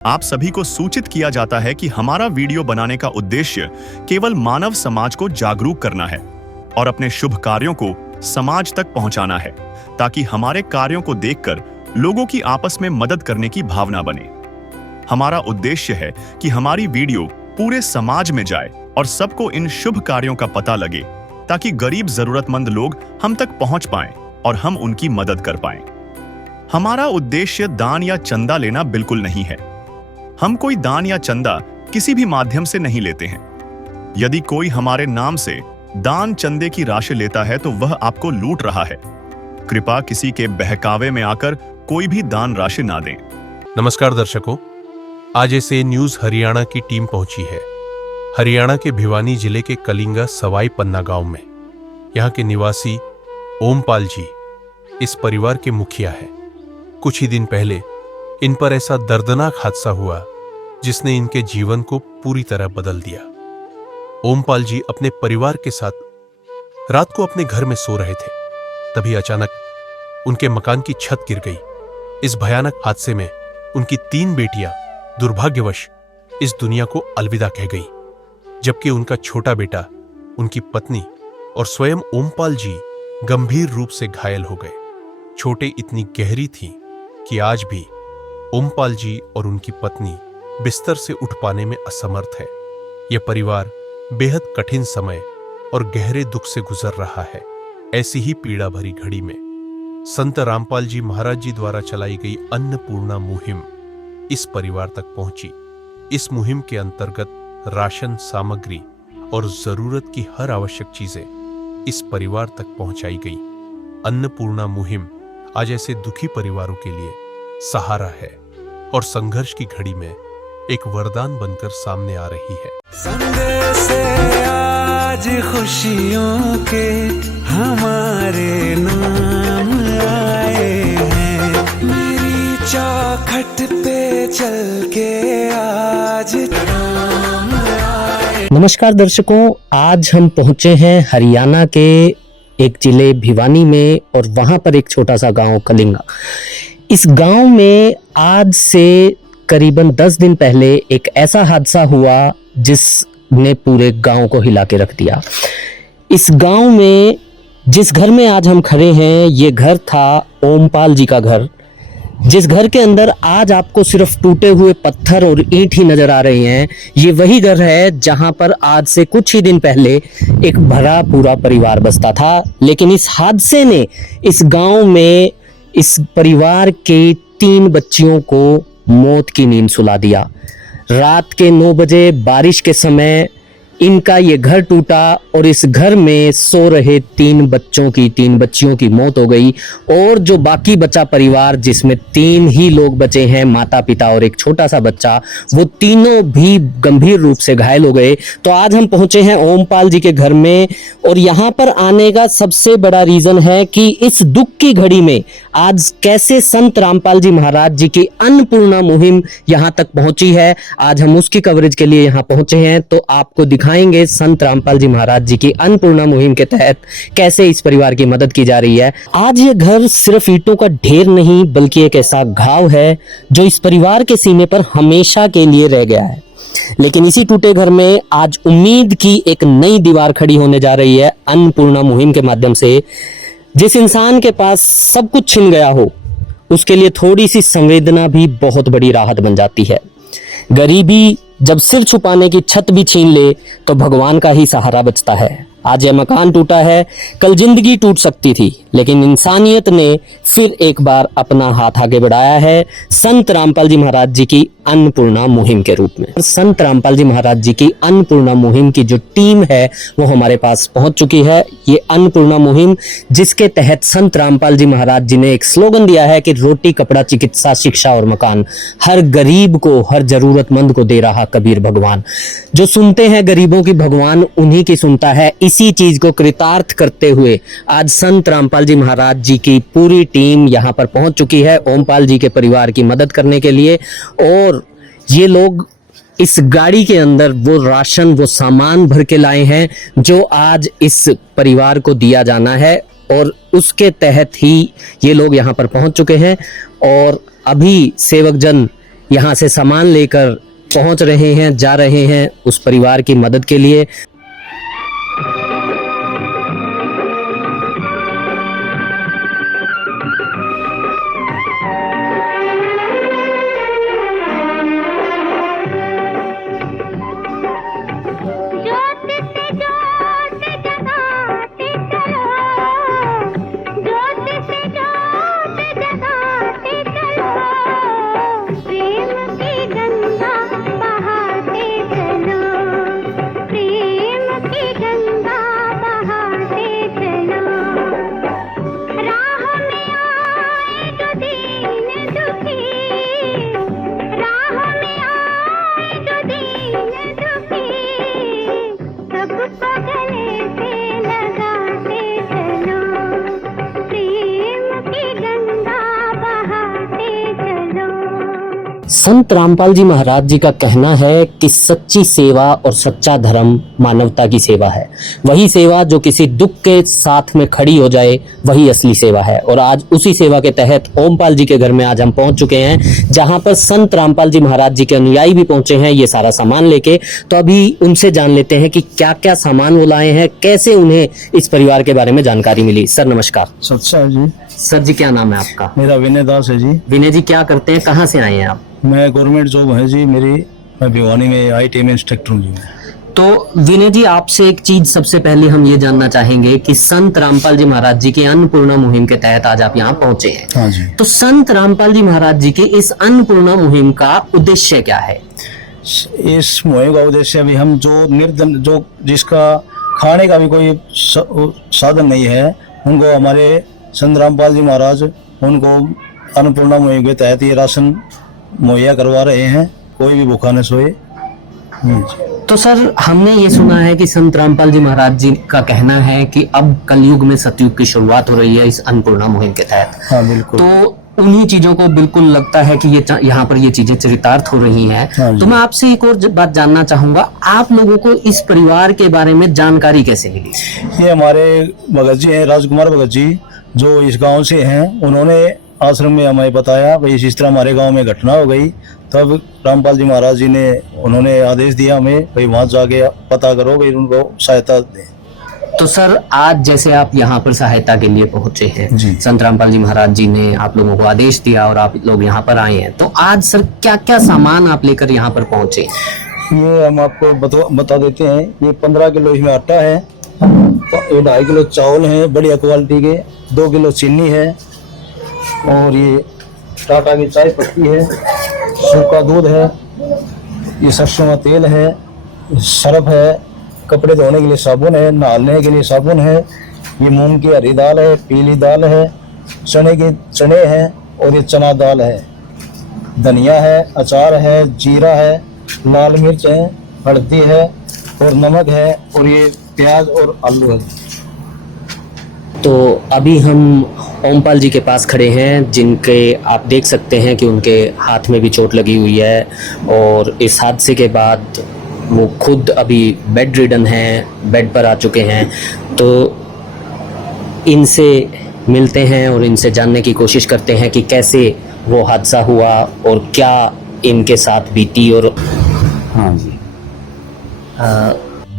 आप सभी को सूचित किया जाता है कि हमारा वीडियो बनाने का उद्देश्य केवल मानव समाज को जागरूक करना है और अपने शुभ कार्यों को समाज तक पहुंचाना है, ताकि हमारे कार्यों को देखकर लोगों की आपस में मदद करने की भावना बने। हमारा उद्देश्य है कि हमारी वीडियो पूरे समाज में जाए और सबको इन शुभ कार्यों का पता लगे, ताकि गरीब जरूरतमंद लोग हम तक पहुंच पाएं और हम उनकी मदद कर पाएं। हमारा उद्देश्य दान या चंदा लेना बिल्कुल नहीं है। हम कोई दान या चंदा किसी भी माध्यम से नहीं लेते हैं। यदि कोई हमारे नाम से दान चंदे की राशि लेता है तो वह आपको लूट रहा है। कृपया किसी के बहकावे में आकर कोई भी दान राशि ना दें। नमस्कार दर्शकों, आज ऐसे न्यूज हरियाणा की टीम पहुंची है हरियाणा के भिवानी जिले के कलिंगा सवाई पन्ना गांव में। यहां के निवासी ओमपाल जी इस परिवार के मुखिया है। कुछ ही दिन पहले इन पर ऐसा दर्दनाक हादसा हुआ जिसने इनके जीवन को पूरी तरह बदल दिया। ओमपाल जी अपने परिवार के साथ रात को अपने घर में सो रहे थे, तभी अचानक उनके मकान की छत गिर गई। इस भयानक हादसे में उनकी 3 बेटियां दुर्भाग्यवश इस दुनिया को अलविदा कह गई, जबकि उनका छोटा बेटा, उनकी पत्नी और स्वयं ओमपाल जी गंभीर रूप से घायल हो गए। चोटें इतनी गहरी थीं कि आज भी ओमपाल जी और उनकी पत्नी बिस्तर से उठ पाने में असमर्थ है। यह परिवार बेहद कठिन समय और गहरे दुख से गुजर रहा है। ऐसी ही पीड़ा भरी घड़ी में संत रामपाल जी महाराज जी द्वारा चलाई गई अन्नपूर्णा मुहिम इस परिवार तक पहुंची। इस मुहिम के अंतर्गत राशन सामग्री और जरूरत की हर आवश्यक चीजें इस परिवार तक पहुंचाई गई। अन्नपूर्णा मुहिम आज ऐसे दुखी परिवारों के लिए सहारा है और संघर्ष की घड़ी में एक वरदान बनकर सामने आ रही है। संदेश से आज खुशियों के हमारे नाम आए हैं। मेरी चौखट पे चल के आज नाम आए। नमस्कार दर्शकों, आज हम पहुंचे हैं हरियाणा के एक जिले भिवानी में और वहां पर एक छोटा सा गांव कलिंगा। इस गांव में आज से करीबन 10 दिन पहले एक ऐसा हादसा हुआ जिसने पूरे गांव को हिला के रख दिया। इस गांव में जिस घर में आज हम खड़े हैं, ये घर था ओमपाल जी का घर। जिस घर के अंदर आज आपको सिर्फ टूटे हुए पत्थर और ईंट ही नजर आ रहे हैं, ये वही घर है जहां पर आज से कुछ ही दिन पहले एक भरा पूरा परिवार बसता था। लेकिन इस हादसे ने इस गांव में इस परिवार के 3 बच्चियों को मौत की नींद सुला दिया। रात के 9 बजे बारिश के समय इनका ये घर टूटा और इस घर में सो रहे 3 बच्चियों की मौत हो गई। और जो बाकी बचा परिवार, जिसमें 3 ही लोग बचे हैं, माता पिता और एक छोटा सा बच्चा, वो तीनों भी गंभीर रूप से घायल हो गए। तो आज हम पहुंचे हैं ओमपाल जी के घर में और यहाँ पर आने का सबसे बड़ा रीजन है कि इस दुख की घड़ी में आज कैसे संत रामपाल जी महाराज जी की अन्नपूर्णा मुहिम यहाँ तक पहुंची है। आज हम उसकी कवरेज के लिए यहाँ पहुंचे हैं, तो आपको दिखाएंगे संत रामपाल जी महाराज जी की अन्नपूर्णा मुहिम के तहत कैसे इस परिवार की मदद की जा रही है। आज ये घर सिर्फ ईंटों का ढेर नहीं, बल्कि एक ऐसा घाव है जो इस परिवार के सीने पर हमेशा के लिए रह गया है। लेकिन इसी टूटे घर में आज उम्मीद की एक नई दीवार खड़ी होने जा रही है अन्नपूर्णा मुहिम के माध्यम से। जिस इंसान के पास सब कुछ छिन गया हो, उसके लिए थोड़ी सी संवेदना भी बहुत बड़ी राहत बन जाती है। गरीबी जब सिर छुपाने की छत भी छीन ले तो भगवान का ही सहारा बचता है। आज यह मकान टूटा है, कल जिंदगी टूट सकती थी, लेकिन इंसानियत ने फिर एक बार अपना हाथ आगे बढ़ाया है संत रामपाल जी महाराज जी की अन्नपूर्णा मुहिम के रूप में। संत रामपाल जी महाराज जी की अन्नपूर्णा मुहिम की जो टीम है वो हमारे पास पहुंच चुकी है। ये अन्नपूर्णा मुहिम, जिसके तहत संत रामपाल जी महाराज जी ने एक स्लोगन दिया है कि रोटी कपड़ा चिकित्सा शिक्षा और मकान, हर गरीब को, हर जरूरतमंद को दे रहा कबीर भगवान। जो सुनते हैं गरीबों की, भगवान उन्हीं की सुनता है। इसी चीज को कृतार्थ करते हुए आज संत रामपाल जी महाराज जी की पूरी टीम यहाँ पर पहुंच चुकी है ओमपाल जी के परिवार की मदद करने के लिए। और ये लोग इस गाड़ी के अंदर वो राशन, वो सामान भर के लाए हैं जो आज इस परिवार को दिया जाना है, और उसके तहत ही ये लोग यहाँ पर पहुंच चुके हैं। और अभी सेवक जन यहाँ से सामान लेकर पहुंच रहे हैं, जा रहे हैं उस परिवार की मदद के लिए। संत रामपाल जी महाराज जी का कहना है कि सच्ची सेवा और सच्चा धर्म मानवता की सेवा है। वही सेवा जो किसी दुख के साथ में खड़ी हो जाए, वही असली सेवा है। और आज उसी सेवा के तहत ओमपाल जी के घर में आज हम पहुंच चुके हैं, जहां पर संत रामपाल जी महाराज जी के अनुयायी भी पहुंचे हैं ये सारा सामान लेके। तो अभी उनसे जान लेते हैं कि क्या क्या सामान वो लाए हैं, कैसे उन्हें इस परिवार के बारे में जानकारी मिली। सर नमस्कार। सच्चा है जी। सर जी क्या नाम है आपका? मेरा विनय दास है जी। विनय जी क्या करते हैं, कहाँ से आए हैं आप? मैं गवर्नमेंट जॉब है जी मेरी, मैं भिवानी में IIT में इंस्ट्रक्टर हूँ जी। तो विनय जी आपसे एक चीज सबसे पहले हम ये जानना चाहेंगे कि संत रामपाल जी महाराज जी के अन्नपूर्णा मुहिम के तहत आज आप यहाँ पहुंचे हैं। हाँ जी। तो संत रामपाल जी महाराज जी के इस अन्नपूर्णा मुहिम का उद्देश्य क्या है? इस मुहिम का उद्देश्य अभी हम जो निर्धन, जो जिसका खाने का भी कोई साधन नहीं है, उनको हमारे संत रामपाल जी महाराज उनको अन्नपूर्णा मुहिम के तहत ये राशन मुहैया करवा रहे हैं, कोई भी भूखा न सोए। तो सर हमने ये सुना है कि संत रामपाल जी महाराज जी का कहना है कि अब कलयुग में सतयुग की शुरुआत हो रही है इस अन्नपूर्णा मुहिम के तहत। हाँ बिल्कुल। तो उन्हीं चीजों को बिल्कुल लगता है कि ये यहाँ पर ये चीजें चरितार्थ हो रही हैं। हाँ तो मैं आपसे एक और बात जानना चाहूंगा, आप लोगों को इस परिवार के बारे में जानकारी कैसे मिली? ये हमारे भगत जी हैं, राजकुमार भगत जी, जो इस गांव से हैं। उन्होंने आश्रम में हमें बताया भाई इस तरह हमारे गांव में घटना हो गई। तब रामपाल जी महाराज जी ने उन्होंने आदेश दिया हमें भाई वहां जाके पता करो, भाई उनको सहायता दें। तो सर आज जैसे आप यहाँ पर सहायता के लिए पहुंचे हैं, जी। संत रामपाल जी महाराज जी ने आप लोगों को आदेश दिया और आप लोग यहाँ पर आए हैं, तो आज सर क्या क्या सामान आप लेकर यहाँ पर पहुंचे? ये हम आपको बता देते हैं। ये 15 किलो इसमें आटा है, ये 2.5 किलो चावल है बढ़िया क्वालिटी के, 2 किलो चीनी है, और ये टाटा की चाय पत्ती है, सूखा दूध है, ये सरसों का तेल है, सर्फ है, कपड़े धोने के लिए साबुन है, नहाने के लिए साबुन है, ये मूंग की हरी दाल है, पीली दाल है, चने हैं, और ये चना दाल है, धनिया है, अचार है, जीरा है, लाल मिर्च है, हल्दी है, और नमक है, और ये प्याज और आलू है। तो अभी हम ओमपाल जी के पास खड़े हैं, जिनके आप देख सकते हैं कि उनके हाथ में भी चोट लगी हुई है, और इस हादसे के बाद वो खुद अभी बेड रिडन हैं, बेड पर आ चुके हैं। तो इनसे मिलते हैं और इनसे जानने की कोशिश करते हैं कि कैसे वो हादसा हुआ और क्या इनके साथ बीती। और हाँ जी।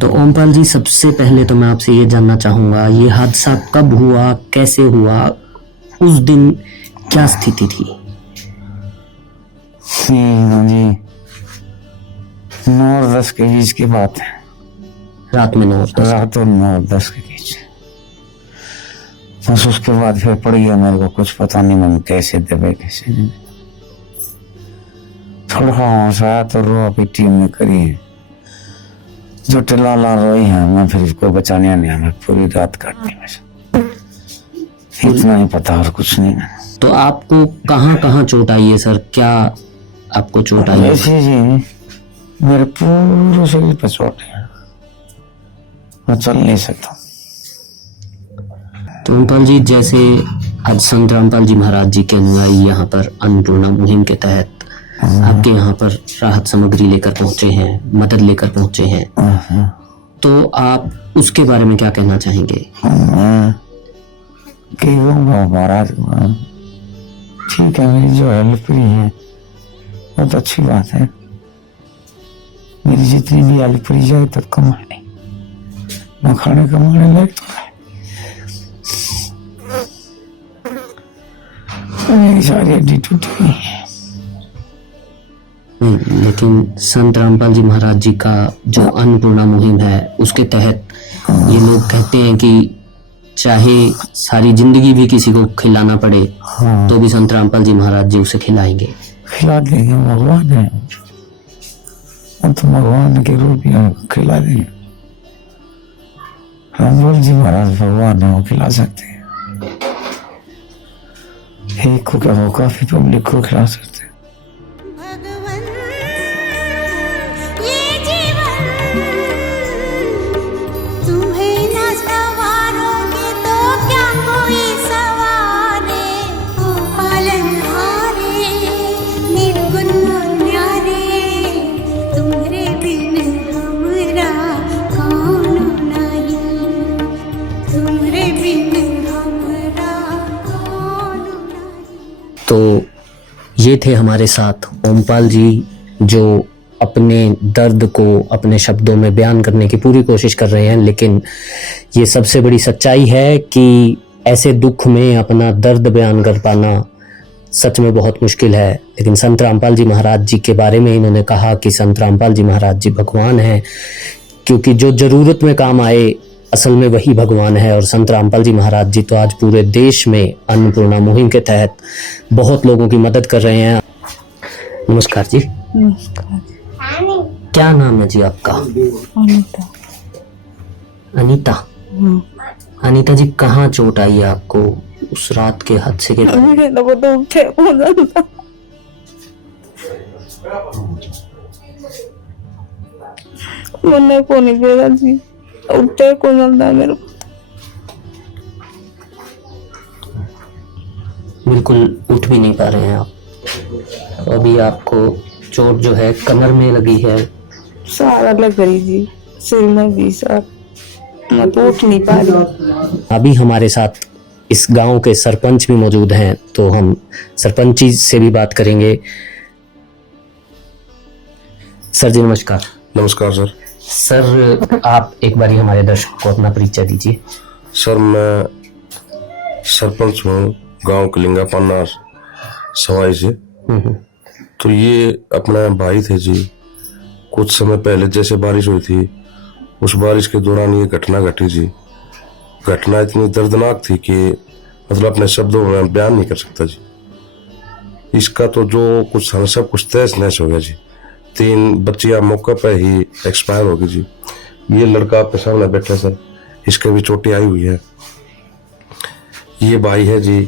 तो ओमपाल जी सबसे पहले तो मैं आपसे ये जानना चाहूँगा, ये हादसा कब हुआ, कैसे हुआ, उस दिन क्या स्थिति थी? जी 9-10 के बीच की बात है। रात में 9-10? रात और 9-10 के बीच। बस उसके बाद फिर पड़ गया मेरे को कुछ पता नहीं, मन कैसे दबे कैसे नहीं। थोड़ा होश आया तो रो अपनी टीम ने करी है, जो टिला ला रोई है। मैं फिर इसको बचाने नहीं आया, पूरी रात काटनी में, इतना ही पता और कुछ नहीं। तो आपको कहाँ कहाँ चोट आई है सर, क्या आपको चोट आई है? ऐसे जी मेरे पूरे शरीर पर चोट है, मैं चल नहीं सकता। तो ओमपाल जी जैसे आज संत रामपाल जी महाराज जी के अनुयायी यहाँ पर अन्नपूर्णा मुहिम के तहत आपके यहाँ पर राहत सामग्री लेकर पहुंचे हैं, मदद लेकर पहुंचे हैं, तो आप उसके बारे में क्या कहना चाहेंगे? महाराज ठीक है, मेरी जो हेल्प की है बहुत अच्छी बात है। मेरी जितनी भी आली पड़ी जाए तब कमाने न खाने कमाने लायक तो है। मेरी सारी हड्डी टूटी हुई है। लेकिन संत रामपाल जी महाराज जी का जो अन्नपूर्णा मुहिम है उसके तहत ये लोग कहते हैं कि चाहे सारी जिंदगी भी किसी को खिलाना पड़े हाँ, तो भी संत रामपाल जी महाराज जी उसे खिलाएंगे। खिला देंगे, भगवान है और तो भगवान के रूप में हमको खिला देंगे। रामपाल जी महाराज भगवान है, वो खिला सकते हैं। एक को क्या हो, काफी पब्लिक को खिला सकते हैं। भगवन ये जीवन तुम्हें न सवारोगे तो क्या कोई सवारे। ओ पालनहारे निर्गुण न्यारे तुम्हारे बिन हमरा कौन नहीं। तुम्हारे बिन हमरा कौन नहीं। तो ये थे हमारे साथ ओमपाल जी जो अपने दर्द को अपने शब्दों में बयान करने की पूरी कोशिश कर रहे हैं, लेकिन ये सबसे बड़ी सच्चाई है कि ऐसे दुख में अपना दर्द बयान कर पाना सच में बहुत मुश्किल है। लेकिन संत रामपाल जी महाराज जी के बारे में इन्होंने कहा कि संत रामपाल जी महाराज जी भगवान हैं, क्योंकि जो जरूरत में काम आए असल में वही भगवान है। और संत रामपाल जी महाराज जी तो आज पूरे देश में अन्नपूर्णा मुहिम के तहत बहुत लोगों की मदद कर रहे हैं। नमस्कार जी। क्या नाम है जी आपका? अनीता। अनीता। अनीता जी, कहाँ चोट आई है आपको उस रात के हादसे के बाद? मेरे लोगों तो उठे हो जाता, मैंने को नहीं भेजा जी, उठे को जाता है मेरे को। बिल्कुल उठ भी नहीं पा रहे हैं आप। अभी आपको चोट जो है कमर में लगी है। सारा लग रही जी, सिर में भी सर, मैं तो उठ नहीं पा रही। अभी हमारे साथ इस गांव के सरपंच भी मौजूद हैं, तो हम सरपंच जी से भी बात करेंगे। सर जी नमस्कार। नमस्कार सर। सर आप एक बारी हमारे दर्शकों को अपना परिचय दीजिए। सर मैं सरपंच हूँ गांव कलिंगा पन्ना सवाई से। तो ये अपना भाई थे जी। कुछ समय पहले जैसे बारिश हुई थी, उस बारिश के दौरान ये घटना घटी जी। घटना इतनी दर्दनाक थी कि मतलब अपने शब्दों में बयान नहीं कर सकता जी। इसका तो जो कुछ सब कुछ तहस नहस हो गया जी। 3 बच्चियां मौके पर ही एक्सपायर हो गई जी। ये लड़का आपके सामने बैठा सर, इसके भी चोटें आई हुई है। ये भाई है जी,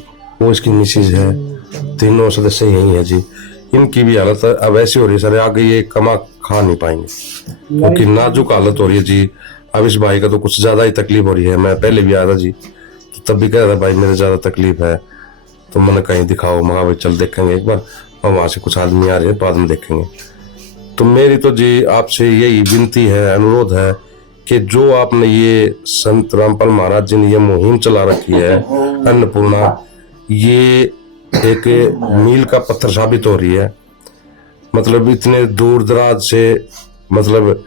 वो इसकी मिसेज है, तीनों सदस्य यही है जी। इनकी भी हालत अब ऐसी हो रही है सर, आगे ये कमा खा नहीं पाएंगे क्योंकि नाजुक हालत हो रही है जी। अब इस भाई का तो कुछ ज्यादा ही तकलीफ हो रही है। मैं पहले भी आया था जी, तो तब भी कह रहा भाई मेरे ज्यादा तकलीफ है, तो मैंने कहीं दिखाओ। मैं भाई चल देखेंगे एक बार, और वहां से कुछ आदमी आ रहे हैं, बाद में देखेंगे। तो मेरी तो जी आपसे यही विनती है, अनुरोध है कि जो आपने ये संत रामपाल महाराज जी ने ये मुहिम चला रखी है अन्नपूर्णा, ये एक मील का पत्थर साबित हो रही है। मतलब इतने दूर दराज से मतलब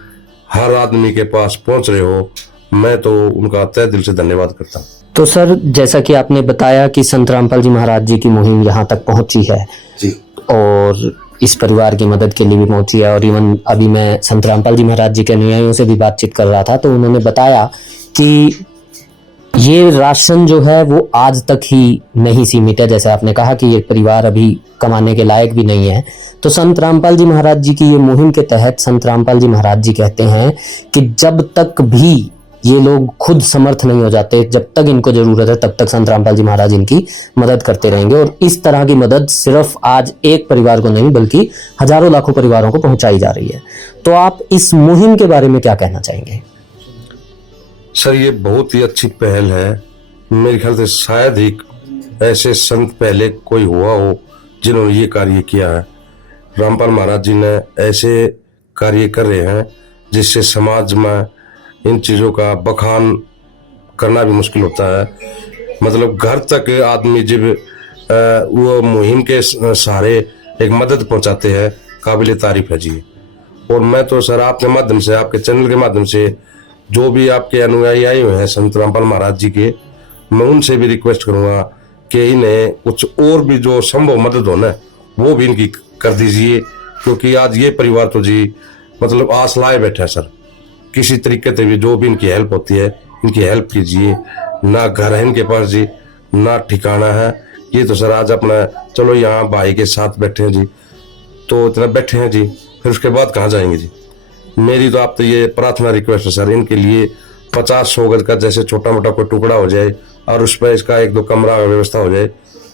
हर आदमी के पास पहुंच रहे हो, मैं तो उनका तहे दिल से धन्यवाद करता हूँ। तो सर जैसा कि आपने बताया कि संत रामपाल जी महाराज जी की मुहिम यहाँ तक पहुंची है जी, और इस परिवार की मदद के लिए भी पहुंची है। और इवन अभी मैं संत रामपाल जी महाराज जी के अनुयायियों से भी बातचीत कर रहा था, तो उन्होंने बताया कि ये राशन जो है वो आज तक ही नहीं सीमित है। जैसे आपने कहा कि ये परिवार अभी कमाने के लायक भी नहीं है, तो संत रामपाल जी महाराज जी की ये मुहिम के तहत संत रामपाल जी महाराज जी कहते हैं कि जब तक भी ये लोग खुद समर्थ नहीं हो जाते, जब तक इनको जरूरत है, तब तक संत रामपाल जी महाराज इनकी मदद करते रहेंगे। और इस तरह की मदद सिर्फ आज एक परिवार को नहीं बल्कि हजारों लाखों परिवारों को पहुंचाई जा रही है। तो आप इस मुहिम के बारे में क्या कहना चाहेंगे? सर ये बहुत ही अच्छी पहल है। मेरे ख्याल से शायद ही ऐसे संत पहले कोई हुआ हो जिन्होंने ये कार्य किया है। रामपाल महाराज जी ने ऐसे कार्य कर रहे हैं जिससे समाज में इन चीजों का बखान करना भी मुश्किल होता है। मतलब घर तक आदमी जब वो मुहिम के सहारे एक मदद पहुंचाते हैं, काबिल तारीफ है जी। और मैं तो सर आपके माध्यम से, आपके चैनल के माध्यम से जो भी आपके अनुयायी आए हुए हैं संत रामपाल महाराज जी के, मैं उनसे भी रिक्वेस्ट करूंगा कि इन्हें कुछ और भी जो संभव मदद हो ना वो भी इनकी कर दीजिए, क्योंकि आज ये परिवार तो जी मतलब आस लाए बैठे हैं सर। किसी तरीके से भी जो भी इनकी हेल्प होती है इनकी हेल्प कीजिए। ना घर है इनके पास जी, ना ठिकाना है। ये तो सर आज अपना चलो यहाँ भाई के साथ बैठे हैं जी, तो इतना बैठे हैं जी, फिर उसके बाद कहाँ जाएंगे जी। मेरी तो आप तो ये प्रार्थना रिक्वेस्ट है सर, इनके लिए 50-100 गज का जैसे छोटा मोटा कोई टुकड़ा हो जाए और उस पर इसका 1-2 कमरा व्यवस्था हो जाए,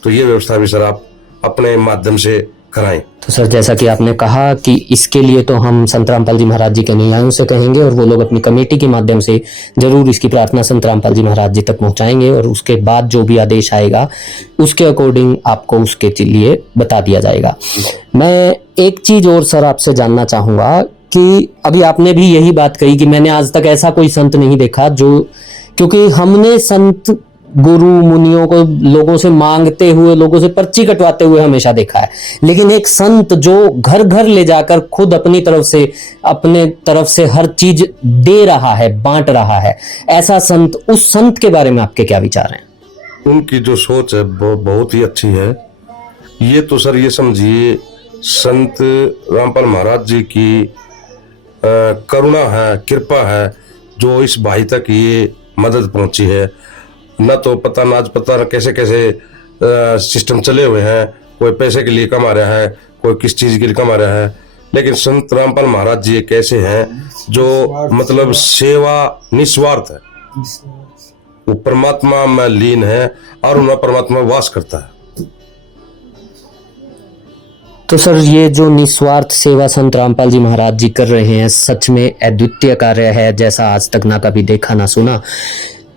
तो ये व्यवस्था भी सर आप अपने माध्यम से कराएं। तो सर जैसा कि आपने कहा कि इसके लिए तो हम संत रामपाल जी महाराज जी के अनुयायियों से कहेंगे और वो लोग अपनी कमेटी के माध्यम से जरूर इसकी प्रार्थना संत रामपाल जी महाराज जी तक पहुंचाएंगे, और उसके बाद जो भी आदेश आएगा उसके अकॉर्डिंग आपको उसके लिए बता दिया जाएगा। मैं एक चीज और सर आपसे जानना चाहूंगा कि अभी आपने भी यही बात कही कि मैंने आज तक ऐसा कोई संत नहीं देखा जो, क्योंकि हमने संत गुरु मुनियों को लोगों से मांगते हुए, लोगों से पर्ची कटवाते हुए हमेशा देखा है, लेकिन एक संत जो घर घर ले जाकर खुद अपने तरफ से हर चीज दे रहा है, बांट रहा है, ऐसा संत, उस संत के बारे में आपके क्या विचार हैं? उनकी जो सोच है वो बहुत ही अच्छी है। ये तो सर ये समझिए संत रामपाल महाराज जी की करुणा है, कृपा है जो इस भाई तक ये मदद पहुंची है। न तो पता ना आज पता न कैसे कैसे सिस्टम चले हुए हैं, कोई पैसे के लिए कमा रहा है, कोई किस चीज के लिए कमा रहा है, लेकिन संत रामपाल महाराज जी एक ऐसे हैं जो मतलब सेवा निस्वार्थ है। वो परमात्मा में लीन है और उनमें परमात्मा वास करता है। तो सर ये जो निस्वार्थ सेवा संत रामपाल जी महाराज जी कर रहे हैं सच में अद्वितीय कार्य है, जैसा आज तक ना कभी देखा ना सुना।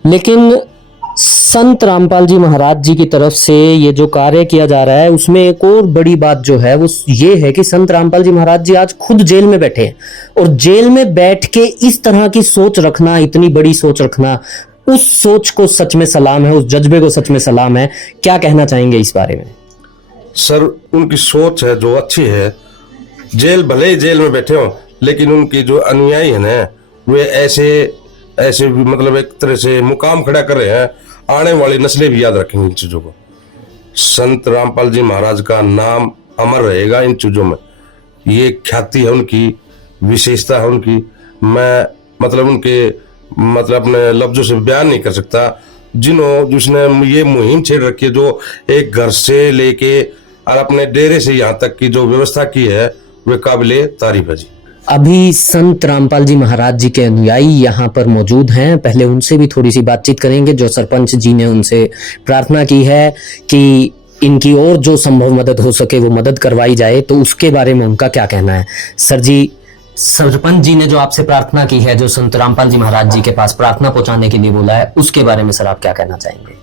लेकिन संत रामपाल जी महाराज जी की तरफ से ये जो कार्य किया जा रहा है उसमें एक और बड़ी बात जो है वो ये है कि संत रामपाल जी महाराज जी आज खुद जेल में बैठे हैं, और जेल में बैठ के इस तरह की सोच रखना, इतनी बड़ी सोच रखना, उस सोच को सच में सलाम है, उस जज्बे को सच में सलाम है। क्या कहना चाहेंगे इस बारे में? सर उनकी सोच है जो अच्छी है। जेल भले ही जेल में बैठे हो, लेकिन उनकी जो अनुयायी है ना वे ऐसे मतलब एक तरह से मुकाम खड़ा कर रहे हैं। आने वाली नस्लें भी याद रखेंगी इन चीजों को। संत रामपाल जी महाराज का नाम अमर रहेगा इन चीजों में। ये ख्याति है उनकी, विशेषता है उनकी। मैं मतलब उनके मतलब अपने लफ्जों से बयान नहीं कर सकता। जिसने ये मुहिम छेड़ रखी है, जो एक घर से लेके और अपने डेरे से यहाँ तक की जो व्यवस्था की है, वे काबिले तारीफ है जी। अभी संत रामपाल जी महाराज जी के अनुयायी यहाँ पर मौजूद हैं, पहले उनसे भी थोड़ी सी बातचीत करेंगे। जो सरपंच जी ने उनसे प्रार्थना की है कि इनकी और जो संभव मदद हो सके वो मदद करवाई जाए, तो उसके बारे में उनका क्या कहना है। सर जी, सरपंच जी ने जो आपसे प्रार्थना की है, जो संत रामपाल जी महाराज जी के पास प्रार्थना पहुंचाने के लिए बोला है, उसके बारे में सर आप क्या कहना चाहेंगे?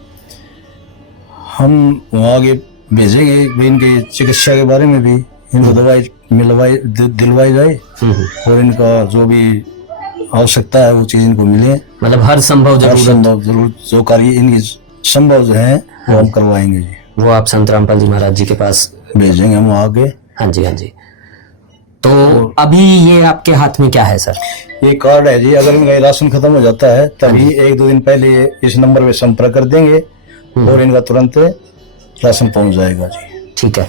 हम वहाँ आगे भेजेंगे भी, इनके चिकित्सा के बारे में भी इनको दवाई दिलवाई जाए और इनका जो भी आवश्यकता है वो चीज इनको मिले। मतलब हर संभव जरूर जो कार्य इनकी संभव जो है वो हम करवाएंगे जी। वो आप संत रामपाल जी महाराज जी के पास भेजेंगे हम आगे। हाँ जी, हाँ जी। तो अभी ये आपके हाथ में क्या है सर? ये कार्ड है जी। अगर इनका राशन खत्म हो जाता है तभी 1-2 दिन पहले इस नंबर पे संपर्क कर देंगे और इनका तुरंत राशन पहुंच जाएगा जी। ठीक है,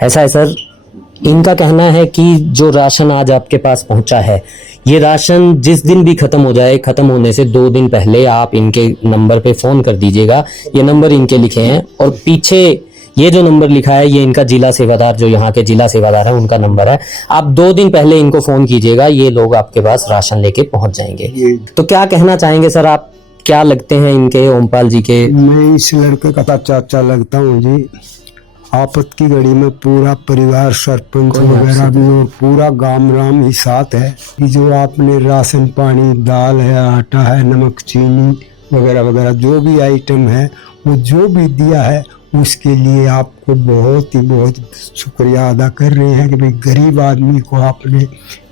ऐसा है सर। इनका कहना है कि जो राशन आज आपके पास पहुंचा है, ये राशन जिस दिन भी खत्म हो जाए, खत्म होने से 2 दिन पहले आप इनके नंबर पे फोन कर दीजिएगा। ये नंबर इनके लिखे हैं और पीछे ये जो नंबर लिखा है ये इनका जिला सेवादार, जो यहाँ के जिला सेवादार है, उनका नंबर है। आप 2 दिन पहले इनको फोन कीजिएगा, ये लोग आपके पास राशन लेके पहुंच जाएंगे। तो क्या कहना चाहेंगे सर, आप क्या लगते हैं इनके, ओमपाल जी के? मैं इस लड़के का चाचा लगता हूँ जी। आफत की घड़ी में पूरा परिवार, सरपंच वगैरह भी और पूरा गांव राम ही साथ है। कि जो आपने राशन पानी, दाल है, आटा है, नमक, चीनी वगैरह वगैरह जो भी आइटम है, वो जो भी दिया है उसके लिए आपको बहुत शुक्रिया अदा कर रहे हैं कि भाई गरीब आदमी को आपने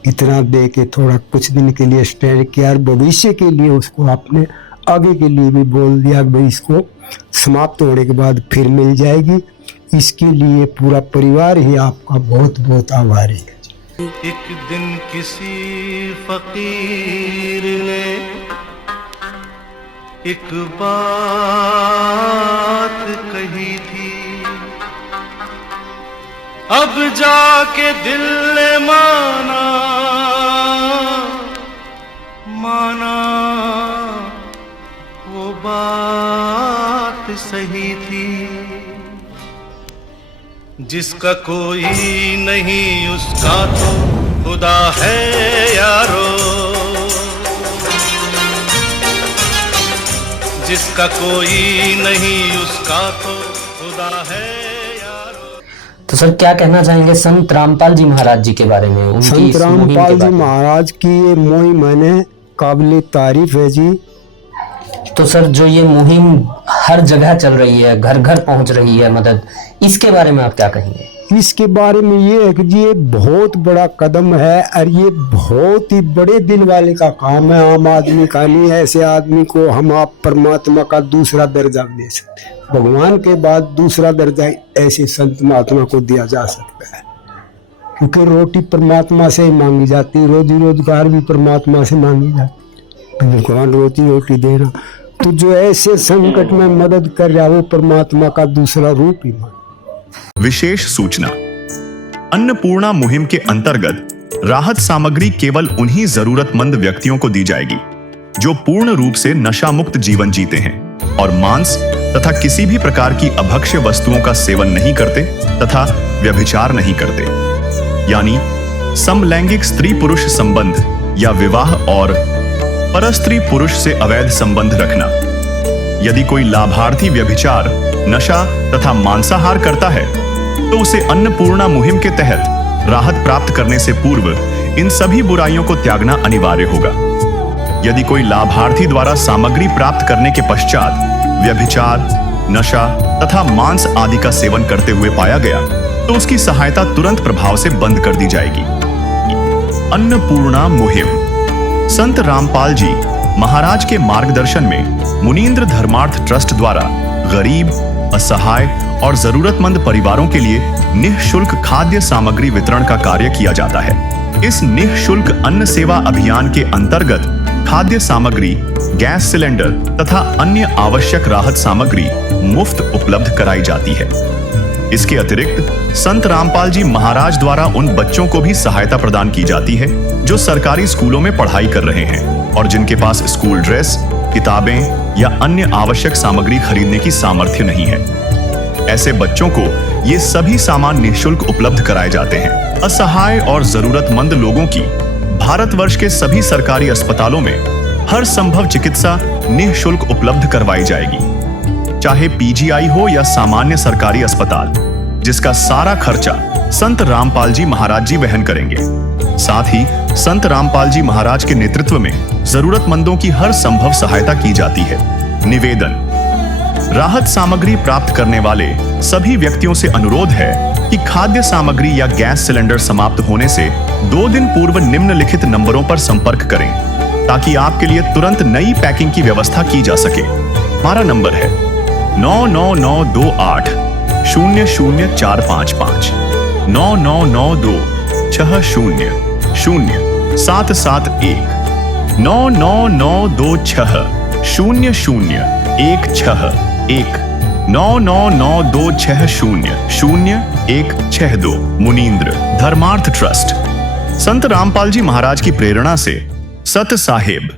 इतना दे के थोड़ा कुछ दिन के लिए स्टैंड किया, और भविष्य के लिए उसको आपने आगे के लिए भी बोल दिया कि भाई इसको समाप्त होने के बाद फिर मिल जाएगी। इसके लिए पूरा परिवार ही आपका बहुत बहुत आभारी है। एक दिन किसी फकीर ने एक बात कही थी, अब जाके दिल ने माना वो बात सही थी। जिसका कोई नहीं उसका तो खुदा है यारो, जिसका कोई नहीं उसका तो खुदा है यारो। तो सर क्या कहना चाहेंगे संत रामपाल जी महाराज जी के बारे में, उनकी संत इस मुहिम के रामपाल जी बारे में? महाराज की ये मुहिम मैंने काबिल तारीफ है जी। तो सर जो ये मुहिम हर जगह चल रही है, घर घर पहुंच रही है मदद, इसके बारे में आप क्या कहेंगे? इसके बारे में ये है कि जी ये बहुत बड़ा कदम है और ये बहुत ही बड़े दिल वाले का काम है, आम आदमी का नहीं। ऐसे आदमी को हम आप परमात्मा का दूसरा दर्जा दे सकते हैं, भगवान के बाद दूसरा दर्जा ऐसे संत महात्मा को दिया जा सकता है, क्योंकि रोटी परमात्मा से ही मांगी जाती, रोजी रोजगार भी परमात्मा से मांगी जाती, भगवान रोटी देना। तो जो ऐसे संकट में मदद कर रहा है वो परमात्मा का दूसरा रूप ही मान। विशेष सूचना, अन्नपूर्णा मुहिम के अंतर्गत राहत सामग्री केवल उन्हीं जरूरतमंद व्यक्तियों को दी जाएगी जो पूर्ण रूप से नशा मुक्त जीवन जीते हैं और मांस तथा किसी भी प्रकार की अभक्ष्य वस्तुओं का सेवन नहीं करते तथा व्यभिचार नहीं करते, यानी समलैंगिक स्त्री पुरुष संबंध या विवाह और परस्त्री पुरुष से अवैध संबंध रखना। यदि कोई लाभार्थी व्यभिचार, नशा तथा मांसाहार करता है तो उसे अन्नपूर्णा मुहिम के तहत राहत प्राप्त करने से पूर्व इन सभी बुराइयों को त्यागना अनिवार्य होगा। यदि कोई लाभार्थी द्वारा सामग्री प्राप्त करने के पश्चात व्यभिचार, नशा तथा मांस आदि का सेवन करते हुए पाया गया तो उसकी सहायता तुरंत प्रभाव से बंद कर दी जाएगी। अन्नपूर्णा मुहिम संत रामपाल जी महाराज के मार्गदर्शन में मुनींद्र धर्मार्थ ट्रस्ट द्वारा गरीब, असहाय और जरूरतमंद परिवारों के लिए निःशुल्क खाद्य सामग्री वितरण का कार्य किया जाता है। इस निःशुल्क अन्न सेवा अभियान के अंतर्गत खाद्य सामग्री, गैस सिलेंडर तथा अन्य आवश्यक राहत सामग्री मुफ्त उपलब्ध कराई जाती है। इसके अतिरिक्त संत रामपाल जी महाराज द्वारा उन बच्चों को भी सहायता प्रदान की जाती है जो सरकारी स्कूलों में पढ़ाई कर रहे हैं और जिनके पास स्कूल ड्रेस, किताबें या अन्य आवश्यक सामग्री खरीदने की सामर्थ्य नहीं है। ऐसे बच्चों को ये सभी सामान निःशुल्क उपलब्ध कराए जाते हैं। असहाय और जरूरतमंद लोगों की भारतवर्ष के सभी सरकारी अस्पतालों में हर संभव चिकित्सा निःशुल्क उपलब्ध करवाई जाएगी, चाहे पीजीआई हो या सामान्य सरकारी अस्पताल, जिसका सारा खर्चा संत रामपाल जी महाराज जी वहन करेंगे। साथ ही संत रामपाल जी महाराज के नेतृत्व में जरूरतमंदों की हर संभव सहायता की जाती है। निवेदन, राहत सामग्री प्राप्त करने वाले सभी व्यक्तियों से अनुरोध है कि खाद्य सामग्री या गैस सिलेंडर समाप्त होने से 2 दिन पूर्व निम्नलिखित नंबरों पर संपर्क करें ताकि आपके लिए तुरंत नई पैकिंग की व्यवस्था की जा सके। हमारा नंबर है 99928 00455 9992 60 0771 99926 0016 99926000162 मुनींद्र धर्मार्थ ट्रस्ट। संत रामपाल जी महाराज की प्रेरणा से सत साहेब